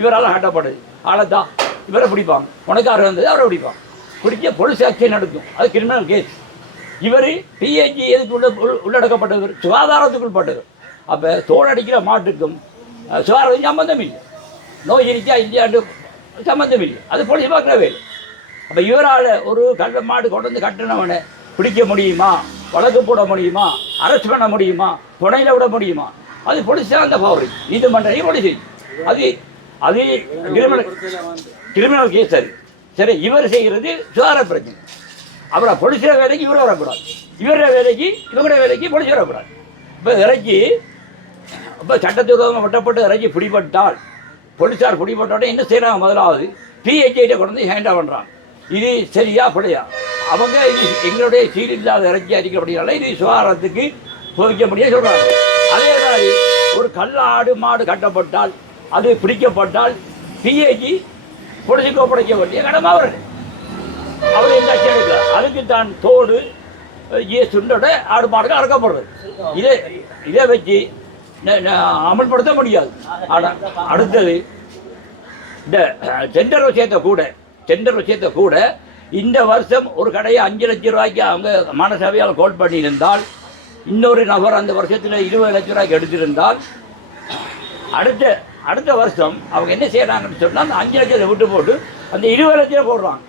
இவரால் கட்டப்படுது, ஆளத்தான் இவரை பிடிப்பாங்க, உனக்காரு வந்தது அவரை பிடிப்பாங்க, பிடிச்ச போலீஸ் ஆக்ஷன் நடக்கும். அது கிரிமினல் கேஸ். இவர் பிஏஜி எதுக்கு உள்ளடக்கப்பட்டவர், சுகாதாரத்துக்குள் பட்டவர். அப்போ தோடடிக்கிற மாட்டுக்கும் சுகாதாரத்துக்கும் சம்பந்தம் இல்லை, நோய் இருக்கா இல்லையாண்டு சம்பந்தம் இல்லை, அது போலீஸ் பார்க்கவே இல்லை. அப்போ இவரால் ஒரு கள்ள மாடு கொண்டு வந்து கட்டினவனை பிடிக்க முடியுமா, வழக்கு போட முடியுமா, அரெஸ்ட் பண்ண முடியுமா, துணையில் விட முடியுமா? அது போலீஸ் தான் அந்த பவர். நீதிமன்றம் போலீஸ் அது அது கிரிமினல் கேஸ். சரி இவர் செய்கிறது சுகாதார பிரச்சனை. அப்புறம் போலீஸோட வேலைக்கு இவரை வரக்கூடாது, இவரோட வேலைக்கு இவங்களோட வேலைக்கு போலீஸ் வரக்கூடாது. இப்போ இறக்கி இப்போ சட்டத்துக்கு வெட்டப்பட்டு இறக்கி பிடிபட்டால் போலீஸார் பிடிபட்டோட என்ன செய்கிறாங்க, முதலாவது பிஹெச்ஐட்ட கொண்டு வந்து ஹேண்டா பண்ணுறாங்க. இது சரியா பிழையா? அவங்க இது எங்களுடைய சீல் இல்லாத இறக்கி அறிக்கை அப்படின்னால இது சுகாதாரத்துக்கு போதிக்க முடியாது சொல்கிறாங்க. அதே மாதிரி ஒரு கள்ள ஆடு மாடு கட்டப்பட்டால் அது பிடிக்கப்பட்டால் பிஏஜி பொலிசுக்கு ஒப்படைக்க வேண்டிய கடமை அவர்கள். அவர் என்ன எடுக்கல, அதுக்கு தான் தோடு சுண்டோட ஆடு மாடுகள் அறக்கப்படுறது. இதை வச்சு அமல்படுத்த முடியாது. ஆனால் அடுத்தது இந்த டெண்டர் விஷயத்தை கூட இந்த வருஷம் ஒரு கடையை 5 லட்சம் ரூபாய்க்கு அவங்க மாநசபையால் கோட் பண்ணியிருந்தால், இன்னொரு நபர் அந்த வருஷத்தில் 20 லட்சம் ரூபாய்க்கு எடுத்திருந்தால், அடுத்த வருஷம் அவங்க என்ன செய்கிறாங்கன்னு சொன்னால் அந்த 5 லட்சத்தை விட்டு போட்டு அந்த 20 லட்சம் போடுறாங்க.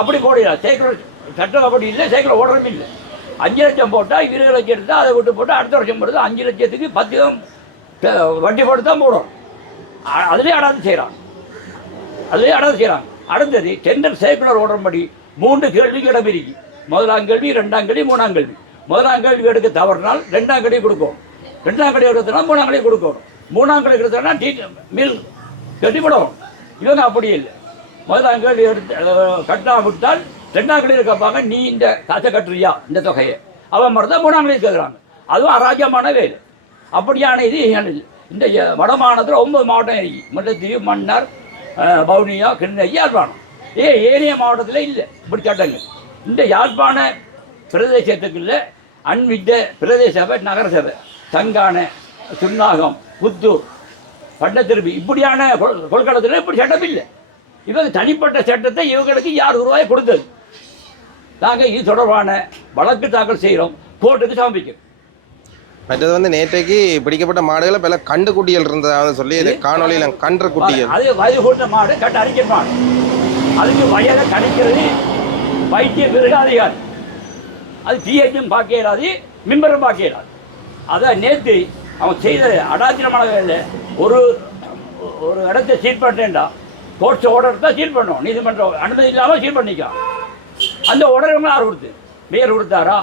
அப்படி போடலாம், சைக்கிள் சட்டம் அப்படி இல்லை, சைக்கிள் ஓடுறதும் இல்லை. 5 லட்சம் போட்டால் 20 லட்சம் எடுத்தால் அதை விட்டு போட்டு அடுத்த வருஷம் போடுறது 5 லட்சத்துக்கு 10 வட்டி போட்டு தான் போடும். அதுலேயே அடாது செய்கிறாங்க. அடுத்தது டெண்டர் சர்க்குலர் ஓடுறபடி 3 கேள்விக்கு இடம் இருக்கு. 1ஆம் கேள்வி, 2ஆம் கேள்வி, 3ஆம் கேள்வி. 1ஆம் கேள்வி எடுக்க தவறினால் 2ஆம் கேள்வி கொடுக்கும், 2ஆம் கேள்வி எடுத்தனா 3ஆம் கேள்வி கொடுக்கும், 3ஆம் கேள்வி எடுத்தனா மில் கட்டிப்படும். இவங்க அப்படி இல்லை. 1ஆம் கேள்வி கட்டாம விட்டால் 2ஆம் கேள்வி கேட்பாங்க, நீ இந்த காசை கட்டுறியா இந்த தொகையை, அவன் மாதிரி தான் 3ஆம் கேள்வி கேட்குறாங்க. அதுவும் அராஜ்யமான வேலை. அப்படியான இது இந்த வடமாநிலத்தில் 9 மாவட்டம் இருக்கு. முல்லைத்தீவு, மன்னார், வவுனியா, கிருஷ்ணகிரி, யாழ்ப்பாணம். ஏனைய மாவட்டத்தில் இல்லை இப்படி சட்டங்கள். இந்த யாழ்ப்பாண பிரதேசத்துக்குள்ள அன்பித்த பிரதேச சபை, நகர சபை, சங்கான, சுன்னாகம், புத்தூர், பட்டத்திருப்பி இப்படியான கொள்கலத்தில் இப்படி சட்டம் இல்லை. இவங்க தனிப்பட்ட சட்டத்தை இவங்களுக்கு யார் உருவாகி கொடுத்தது? நாங்கள் இது தொடர்பான வழக்கு தாக்கல் செய்கிறோம், கோர்ட்டுக்கு சமர்ப்பிக்கிறோம். மற்றது வந்து நேற்றைக்கு பிடிக்கப்பட்ட மாடுகளை பல கண்டு குட்டிகள் இருந்ததாக சொல்லி காணொலியில் கன்று குட்டிகள். அது வயது கூட்ட மாடு, கட்ட அடிக்கிற மாடு. அதுக்கு வயதை கணிக்கிறது வைத்திய பிறகு அதிகாரி. அது பிஹெச்சும் பார்க்க இயலாது, மிம்பரும் பார்க்க இயலாது. அதை நேற்று அவன் செய்த அடாச்சிரமான வேலை. ஒரு இடத்தை சீல் பண்ணுறேன்டா, கோர்ட்ஸ் ஆர்டர் தான் சீல் பண்ணுவோம், நீதிமன்றம் அனுமதி இல்லாமல் சீல் பண்ணிக்கலாம். அந்த ஆர்டர் யார் கொடுத்து? மேயர் கொடுத்தாரா,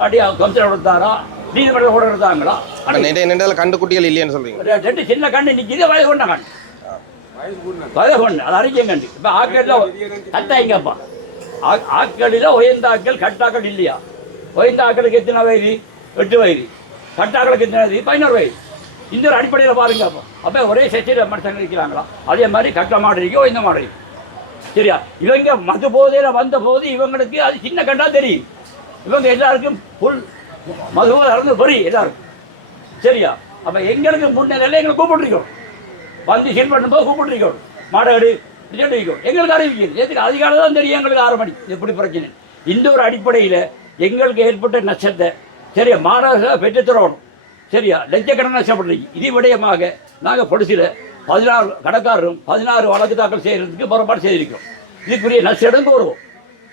அப்படியே கமிஷனர் கொடுத்தாரா, நீதிமன்றம் ஆர்டர் எடுத்தாங்களா? நேற்று கண்டு குட்டிகள் இல்லைன்னு சொல்றீங்க. 2 சின்ன கண்டு நிற்கிது, வயது கொண்ட கண்டு, வயது கொண்டு அது அறிக்கையும் கண்டு. இப்போ ஆக்களில் கட்டாயிங்கப்பா, ஆக்களில் உயர்ந்தாக்கள் கட்டாக்கள் இல்லையா? உயர்ந்தாக்களுக்கு எத்தனை வயது? 8 வயது. கட்டாக்களுக்கு எத்தனை வயது? 11 வயது. இந்த ஒரு அடிப்படையில் பாருங்க. அப்போ ஒரே செச்சில் மனுஷங்க இருக்கிறாங்களா? அதே மாதிரி கட்ட மாடு இருக்கோ இந்த மாடு இருக்கு. சரியா? இவங்க மது போதையில் வந்த போது இவங்களுக்கு அது சின்ன கண்டா தெரியும். இவங்க எல்லாருக்கும் புல் மது போதை இறந்து பொறி எல்லாருக்கும். சரியா? அப்போ எங்களுக்கு முன்னே எங்களை கூப்பிட்டுருக்கோம், வந்து சீல் பண்ணும்போது கூப்பிட்டுருக்கோம், மாடாடு சொல்லியிருக்கோம். எங்களுக்கு அறிவிக்கிறது எதுக்கு? அதிகாரம் தான் தெரியும் எங்களுக்கு 6 மணி எப்படி பிரச்சனை. இந்த ஒரு அடிப்படையில் எங்களுக்கு ஏற்பட்ட நஷ்டத்தை சரியா மாநகர பெற்றுத்தரணும். சரியா? லட்சக்கணக்கான நஷ்டப்பட்டிருக்கு. இது விடயமாக நாங்கள் பொலிசில் 16 கணக்காரரும் 16 வழக்கு தாக்கல் செய்கிறதுக்கு புறப்பாடு செய்திருக்கிறோம். இதுக்குரிய நஷ்டம் கோருவோம்.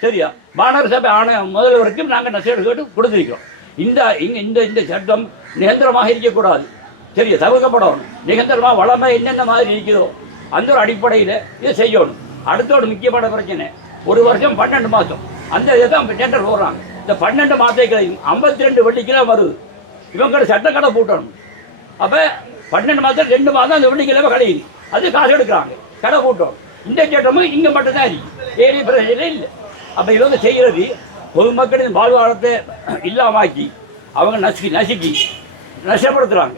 சரியா? மாநகர சபை முதல்வருக்கும் நாங்கள் நஷ்டம் கேட்டு கொடுத்திருக்கிறோம். இந்த சட்டம் நிரந்தரமாக இருக்கக்கூடாது. சரியா? தவிர்க்கப்படணும். நிரந்தரமாக வளமை என்னென்ன மாதிரி இருக்கிறதோ அந்த ஒரு அடிப்படையில் இதை செய்யணும். அடுத்த ஒரு முக்கியமான பிரச்சனை, 1 வருஷம் 12 மாதம் அந்த இதை தான் டெண்டர் போடுறாங்க. இந்த 12 மாதத்தையும் 52 வெள்ளிக்கிழமை வருது. இவங்களை சட்டக்கடை போட்டணும். அப்போ 12 மாதம் 2 மாதம் அந்த வெள்ளிக்கிழமை கடையுது. அது காசு எடுக்கிறாங்க, கடை கூட்டணும். இந்த சட்டமும் இங்கே மட்டும்தான் இருக்கு, ஏரிய பிரச்சனை இல்லை. அப்போ இவங்க செய்கிறது பொதுமக்களின் வாழ்வாதாரத்தை இல்லாமாக்கி அவங்க நசுக்கி நஷ்டப்படுத்துகிறாங்க.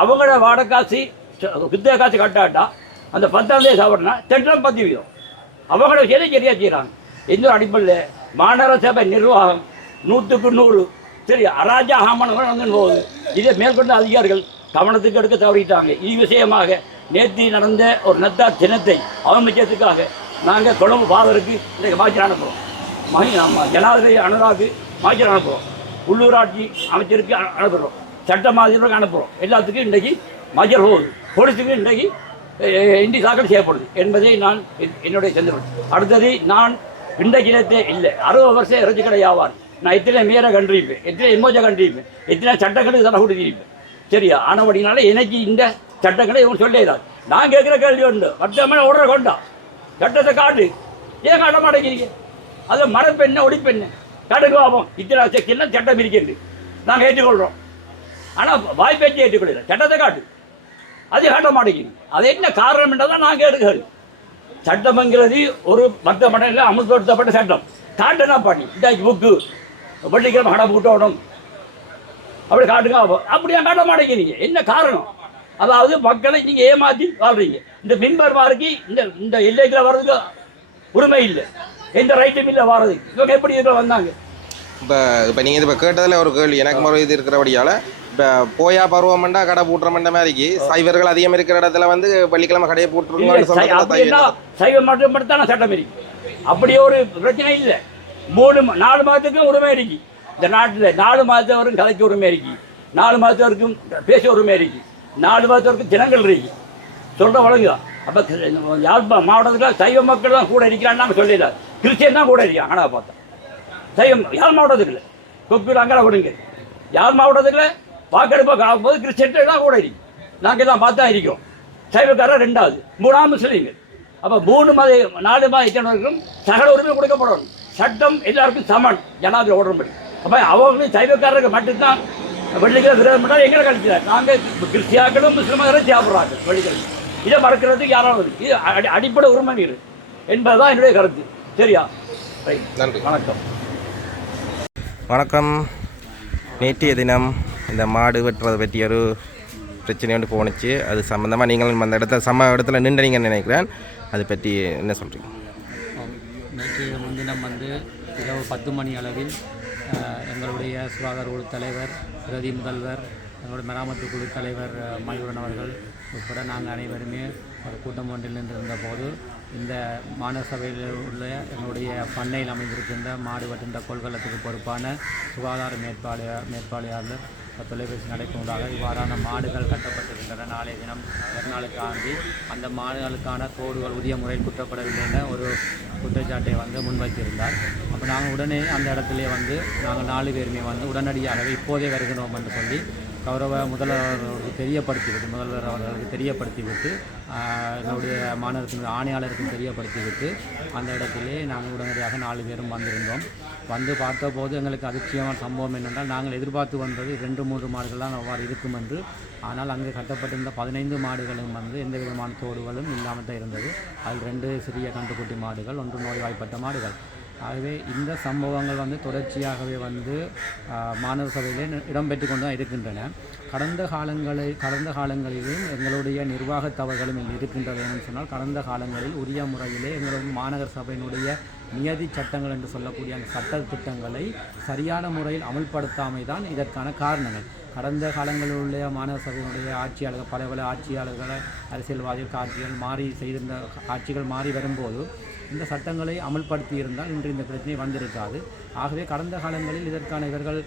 அவங்களோட வாடகை காசு வித்தியா காசு கட்டாட்டா அந்த 10ஆம் தேதி சாப்பிட்றனா திட்டம் 10 வீதம் அவங்களோட சரியாக செய்கிறாங்க. எந்த அடிப்படையில் மாநகர சபை நிர்வாகம் 100க்கு 100 சரி அராஜகமான வந்து போகுது. இதை மேற்கொண்ட அதிகாரிகள் கவனத்துக்கு எடுக்க தவறிட்டாங்க. இது விஷயமாக நேற்று நடந்த ஒரு நத்தார் தினத்தை அவமதிக்கிறதுக்காக நாங்கள் கொழும்பு பாதருக்கு இன்றைக்கு மாற்றி அனுப்புகிறோம். ஜனாதிபதி அனுராக்கு மாற்றி அனுப்புகிறோம், உள்ளூராட்சி அமைச்சருக்கு அனுப்புகிறோம், சட்ட மாதிரிக்கு அனுப்புகிறோம். எல்லாத்துக்கும் இன்றைக்கு மஜர் போகுது, போலீஸுக்கு இன்றைக்கு இந்தி தாக்கல் செய்யப்படுது என்பதை நான் என்னுடைய சந்தர்ப்பம். அடுத்தது நான் இன்றைக்கு இல்லை 60 வருஷம் இறைச்சி கடை ஆவார். நான் எத்தனை மேரை கண்டிருப்பேன், எத்தனை எம்மோஜை கண்டிருப்பேன், எத்தனை சட்டங்களுக்கு தடை கொடுத்திருப்பேன். சரியா? ஆனபடினால எனக்கு இந்த சட்டங்களை இவங்க சொல்லிடாது. நான் கேட்குற கேள்வி உண்டு, வட்டமான உடனே கொண்டா சட்டத்தை காட்டு, ஏன் காட்ட மாட்டேங்கிறீங்க? அதை மரப்பெண்ணை ஒடிப்பெண்ணை காட்டுக்கு பார்ப்போம். இத்தனை செக்ஷன்லாம் சட்டம் இருக்கிறது, நாங்கள் ஏற்றுக்கொள்கிறோம். ஆனால் வாய்ப்பேச்சு ஏற்றுக்கொள்ள சட்டத்தை காட்டு, அது காட்ட மாட்டேங்கிறீங்க. அது என்ன காரணம் என்றதான் நாங்கள் எடுக்கிறது. சட்டம்ங்கிறது ஒரு மற்ற மண்டலில் அமுல்படுத்தப்பட்ட சட்டம். காட்டுனா பண்ணி இந்த புக்கு வெள்ளிக்கிழமை கடை போட்டோடும் அப்படி காட்டுங்க. அப்படியா காட்ட மாட்டேங்கிறீங்க? என்ன காரணம்? அதாவது மக்களை நீங்கள் ஏமாற்றி வாழ்றீங்க. இந்த மின்பர் வாருக்கு இந்த எல்லைக்குள்ள வர்றதுக்கு உரிமை இல்லை, எந்த ரைட்டும் இல்லை வர்றது. இவங்க எப்படி இதில் வந்தாங்க? இப்போ நீங்கள் இப்போ கேட்டதில் ஒரு கேள்வி எனக்கு மறு இது இருக்கிறபடியால், இப்போ போயா பருவமண்டா கடை பூட்டுறமண்ட மாதிரிக்கு சைவர்கள் அதிகம் இருக்கிற இடத்துல வந்து வெள்ளிக்கிழமை கடையை போட்டுருவாங்க. சைவம் மட்டும்தான் சட்டம் இருக்கு, அப்படியே ஒரு பிரச்சனை இல்லை. 4 மாதத்துக்கும் உரிமை இருக்கு இந்த நாட்டில். 4 மாதத்தவருக்கும் கதைக்கு உரிமை இருக்கு, 4 மாதத்தவருக்கும் பேச உரிமை இருக்கு, 4 மாதத்தவருக்கும் தினங்கள் இருக்கு. சொல்கிற வழங்குதான். அப்போ யாழ்ப்பாணம் மாவட்டத்தில் சைவ மக்கள் தான் கூட இருக்கிறான்னு நாங்கள் சொல்லிடலாம். கிறிஸ்டியன் தான் கூட இருக்காங்க. ஆனால் பார்த்தா சைவம் யாழ் மாவட்டத்துக்குள்ள கொப்பீடு அங்கே கொடுங்க. யாழ் மாவட்டத்துக்குள்ள வாக்கெடுப்பு ஆகும்போது கிறிஸ்டியன் தான் கூட இருக்கு. நாங்கள் தான் பார்த்தா இருக்கோம். சைவக்காரர் 2வது, 3ஆம் முஸ்லீம்கள். அப்போ 3 மத 4 மதத்தினருக்கும் சகல உரிமை கொடுக்கப்படணும். சட்டம் எல்லாருக்கும் சமன், ஜனாதிபதி ஓடுறபடி. அப்போ அவங்க சைவக்காரருக்கு மட்டும்தான் வெள்ளிக்கிழமை விரதம் பண்ணால் எங்களை கழிக்கிறார். நாங்கள் கிறிஸ்டியாக்களும் முஸ்லிம்களும் சாப்பிட்றாங்க வெள்ளிக்கிழமை. இதை மறக்கிறதுக்கு யாராவது இது அடிப்படை உரிமை என்பதுதான் என்னுடைய கருத்து. சரியா? நன்றி. வணக்கம். வணக்கம். நேற்றைய தினம் இந்த மாடு வெட்டுறதை பற்றி ஒரு பிரச்சனை ஒன்று போணுச்சு. அது சம்மந்தமாக நீங்களும் அந்த இடத்துல நின்றீங்கன்னு நினைக்கிறேன். அதை பற்றி என்ன சொல்கிறீங்க? நேற்றைய முன்தினம் இரவு 10 மணி அளவில் எங்களுடைய சுகாதார குழு தலைவர், பிரதி முதல்வர், எங்களுடைய மராமத்து குழு தலைவர் மயூரன் அவர்கள் உட்பட நாங்கள் அனைவருமே ஒரு கூட்டம் ஒன்றில் இருந்த போது இந்த மாநகர சபையில் உள்ள எங்களுடைய பண்ணையில் அமைந்திருக்கின்ற மாடு வெட்டுகின்ற கொள்கலத்துக்கு பொறுப்பான சுகாதார மேற்பாளையாளர் தொலைபேசி நடைபெறுவதாக இவ்வாறான மாடுகள் கட்டப்பட்டிருக்கின்றன. நாளைய தினம் பிறநாளுக்கு ஆண்டி அந்த மாடுகளுக்கான தோடுகள் உரிய முறையில் குற்றப்படவில்லை என ஒரு குற்றச்சாட்டை முன்வைத்திருந்தார். அப்போ நாங்கள் உடனே அந்த இடத்துல நாங்கள் 4 பேருமே உடனடியாகவே இப்போதே வருகிறோம் என்று சொல்லி கௌரவ முதல்வர் அவர்களுக்கு தெரியப்படுத்திவிட்டு எங்களுடைய மாநகரத்தின் ஆணையாளருக்கும் தெரியப்படுத்திவிட்டு அந்த இடத்திலே நாங்கள் உடனடியாக 4 பேரும் வந்திருந்தோம். பார்த்தபோது எங்களுக்கு அதிர்ச்சியான சம்பவம் என்னென்றால், நாங்கள் எதிர்பார்த்து வந்தது 2-3 மாடுகள் தான் அவ்வாறு இருக்கும் என்று. ஆனால் அங்கே கட்டப்பட்டிருந்த 15 மாடுகளும் எந்த விதமான தோடுகளும் இல்லாமல் தான் இருந்தது. அதில் 2 சிறிய கண்டுக்குட்டி மாடுகள், 1 நோய்வாய்ப்பட்ட மாடுகள். ஆகவே இந்த சம்பவங்கள் தொடர்ச்சியாகவே மாநகர சபையிலே இடம்பெற்று கொண்டு தான் இருக்கின்றன. கடந்த காலங்களிலும் எங்களுடைய நிர்வாக தவறுகளும் இருக்கின்றது என்று சொன்னால், கடந்த காலங்களில் உரிய முறையிலே எங்களுடைய மாநகர சபையினுடைய நியதி சட்டங்கள் என்று சொல்லக்கூடிய அந்த சட்ட திட்டங்களை சரியான முறையில் அமல்படுத்தாமை தான் இதற்கான காரணங்கள். கடந்த காலங்களில் உள்ள மாநகர சபையினுடைய ஆட்சியாளர்கள் பல ஆட்சியாளர்கள் அரசியல்வாதிகள் ஆட்சிகள் மாறி வரும்போது இந்த சட்டங்களை அமல்படுத்தி இருந்தால் இன்று இந்த பிரச்சனை வந்திருக்காது. ஆகவே கடந்த காலங்களில் இவர்கள்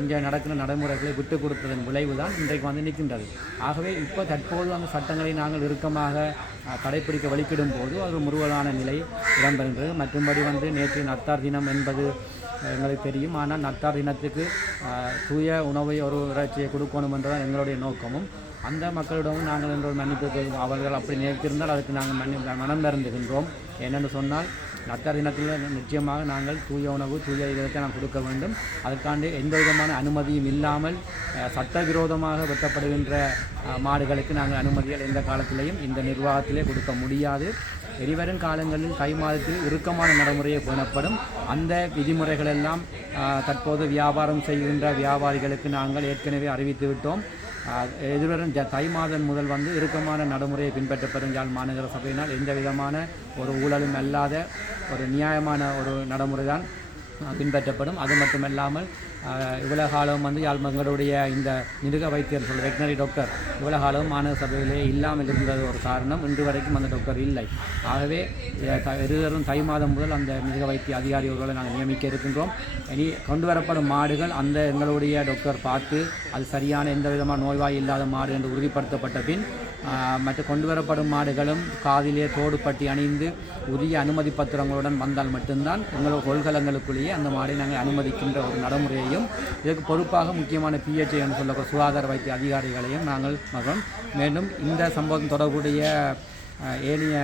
இங்கே நடக்கிற நடைமுறைகளை விட்டுக் கொடுத்ததன் விளைவு தான் இன்றைக்கு நிற்கின்றது. ஆகவே இப்போ தற்போது அந்த சட்டங்களை நாங்கள் இறுக்கமாக கடைப்பிடிக்க வலிக்கிடும் போது அது முறுவலான நிலை இடம்பெறுகிறது. மற்றும்படி நேற்று நத்தார் தினம் என்பது எங்களுக்கு தெரியும். ஆனால் நத்தார் தினத்துக்கு தூய உணவை ஒரு இறைச்சியை கொடுக்கணும் என்றதான் எங்களுடைய நோக்கமும். அந்த மக்களிடமும் நாங்கள் என்ற மன்னிப்பு அவர்கள் அப்படி நினைத்திருந்தால் அதுக்கு நாங்கள் மனம் திறந்துகின்றோம். என்னென்னு சொன்னால், நத்தார் தினத்தில் நிச்சயமாக நாங்கள் தூய உணவு தூய இதத்தை நாம் கொடுக்க வேண்டும். அதற்காண்டி எந்த விதமான அனுமதியும் இல்லாமல் சட்டவிரோதமாக வெட்டப்படுகின்ற மாடுகளுக்கு நாங்கள் அனுமதிகள் எந்த காலத்திலையும் இந்த நிர்வாகத்திலே கொடுக்க முடியாது. எரிவரும் காலங்களில் தை மாதத்தில் இறுக்கமான நடைமுறையை பேணப்படும். அந்த விதிமுறைகள் எல்லாம் தற்போது வியாபாரம் செய்கின்ற வியாபாரிகளுக்கு நாங்கள் ஏற்கனவே அறிவித்து விட்டோம். எதிர்வரும் தை மாதம் முதல் இறுக்கமான நடைமுறையை பின்பற்றப்படும். யாழ் மாநகர சபையினால் எந்த விதமான ஒரு ஊழலும் அல்லாத ஒரு நியாயமான ஒரு நடைமுறை தான் பின்பற்றப்படும். அது மட்டுமல்லாமல் இவ்வளவு காலம் எங்களுடைய இந்த மிருக வைத்தியர் வெட்டினரி டாக்டர் இவ்வளவு காலம் மாநகர சபையிலே இல்லாமல் இருந்தது ஒரு காரணம். இன்று வரைக்கும் அந்த டாக்டர் இல்லை. ஆகவே எதிர்வரும் தை மாதம் முதல் அந்த மிருக வைத்திய அதிகாரிகளை நாங்கள் நியமிக்க இருக்கின்றோம். இனி கொண்டு வரப்படும் மாடுகள் அந்த எங்களுடைய டாக்டர் பார்த்து அது சரியான எந்த விதமான நோய்வாய் இல்லாத மாடு என்று உறுதிப்படுத்தப்பட்ட பின் மற்ற கொண்டு வரப்படும் மாடுகளும் காதிலே தோடு பட்டி அணிந்து உரிய அனுமதி பத்திரங்களுடன் வந்தால் மட்டும்தான் எங்களோட கொள்கலங்களுக்குள்ளேயே அந்த மாடை நாங்கள் அனுமதிக்கின்ற ஒரு நடைமுறையையும் இதற்கு பொறுப்பாக முக்கியமான PHA என்று சொல்ல சுகாதார வைத்திய அதிகாரிகளையும் நாங்கள் மேலும் இந்த சம்பவம் தொடர்புடைய ஏனைய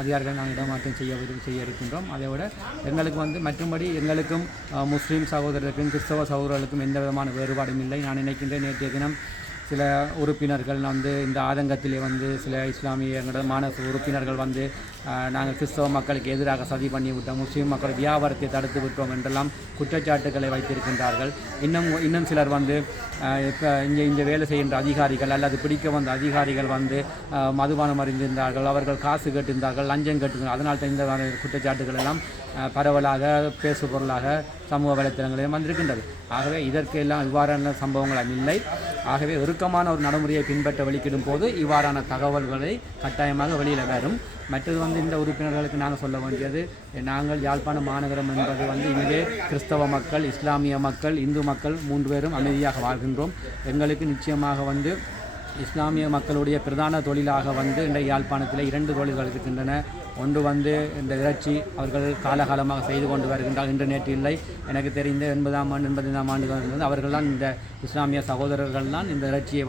அதிகாரிகள் நாங்கள் இடமாற்றம் செய்ய இருக்கின்றோம். அதை விட எங்களுக்கு மற்றும்படி எங்களுக்கும் முஸ்லீம் சகோதரர்களுக்கும் கிறிஸ்தவ சகோதரர்களுக்கும் எந்த விதமான வேறுபாடும் இல்லை. நான் நினைக்கின்றேன், நேற்றைய தினம் சில உறுப்பினர்கள் இந்த ஆதங்கத்திலே சில இஸ்லாமிய மாநகர உறுப்பினர்கள் நாங்கள் கிறிஸ்தவ மக்களுக்கு எதிராக சதி பண்ணி விட்டோம், முஸ்லீம் மக்கள் வியாபாரத்தை தடுத்து விட்டோம் என்றெல்லாம் குற்றச்சாட்டுகளை வைத்திருக்கின்றார்கள். இன்னும் சிலர் இப்போ இங்கே வேலை செய்கின்ற அதிகாரிகள் அல்லது பிடிக்க வந்த அதிகாரிகள் மதுபானம் அறிந்திருந்தார்கள், அவர்கள் காசு கேட்டிருந்தார்கள், லஞ்சம் கேட்டிருந்தார்கள். அதனால் தான் இந்த குற்றச்சாட்டுகள் எல்லாம் பரவலாக பேசு பொருளாக சமூக வலைத்தளங்களிலும் வந்திருக்கின்றது. ஆகவே இதற்கெல்லாம் இவ்வாறான சம்பவங்கள் இல்லை. ஆகவே இறுக்கமான ஒரு நடைமுறையை பின்பற்ற வலிக்கிடும் போது இவ்வாறான தகவல்களை கட்டாயமாக வெளியில் வரும். மற்றது இந்த உறுப்பினர்களுக்கு நாங்கள் சொல்ல வேண்டியது, நாங்கள் யாழ்ப்பாண மாநகரம் என்பது இங்கே கிறிஸ்தவ மக்கள், இஸ்லாமிய மக்கள், இந்து மக்கள் 3 பேரும் அமைதியாக வாழ்கின்றோம். எங்களுக்கு நிச்சயமாக இஸ்லாமிய மக்களுடைய பிரதான தொழிலாக இந்த யாழ்ப்பாணத்தில் 2 தொழில்கள் இருக்கின்றன. ஒன்று இந்த இறைச்சி அவர்கள் காலகாலமாக செய்து கொண்டு வருகின்றார். இன்று நேற்று இல்லை, எனக்கு தெரிந்த 80ஆம் ஆண்டு 85ஆம் ஆண்டு அவர்கள் தான் இந்த இஸ்லாமிய சகோதரர்கள் தான் இந்த இறைச்சியை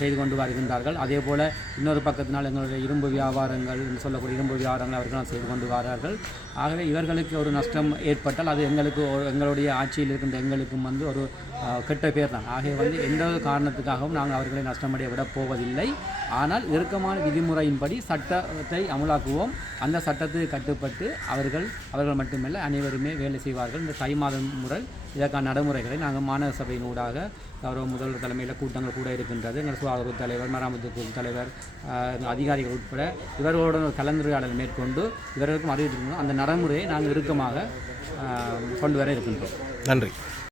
செய்து கொண்டு வருகின்றார்கள். அதே போல் இன்னொரு பக்கத்தினால் எங்களுடைய இரும்பு வியாபாரங்கள் என்று சொல்லக்கூடிய இரும்பு வியாபாரங்கள் அவர்கள் செய்து கொண்டு வரார்கள். ஆகவே இவர்களுக்கு ஒரு நஷ்டம் ஏற்பட்டால் அது எங்களுடைய ஆட்சியில் இருக்கின்ற எங்களுக்கும் ஒரு கெட்ட பேர் தான். ஆகவே எந்த ஒரு காரணத்துக்காகவும் நாங்கள் அவர்களை நஷ்டமடைய விடப் போவதில்லை. ஆனால் இறுக்கமான விதிமுறையின்படி சட்டத்தை அமலாக்குவோம். அந்த சட்டத்துக்கு கட்டுப்பட்டு அவர்கள் மட்டுமல்ல அனைவருமே வேலை செய்வார்கள். இந்த தை மாதம் முதல் இதற்கான நடைமுறைகளை நாங்கள் மாநகர சபையினூடாக கௌரவ முதல்வர் தலைமையில் கூட்டங்கள் கூட இருக்கின்றது. எங்கள் சுகாதார தலைவர், மராமத்து குழு தலைவர், அதிகாரிகள் உட்பட இவர்களுடன் கலந்துரையாடல் மேற்கொண்டு இவர்களுக்கும் அறிவித்திருக்கிறோம். அந்த நடைமுறையை நாங்கள் இறுக்கமாக கொண்டு வர இருக்கின்றோம். நன்றி.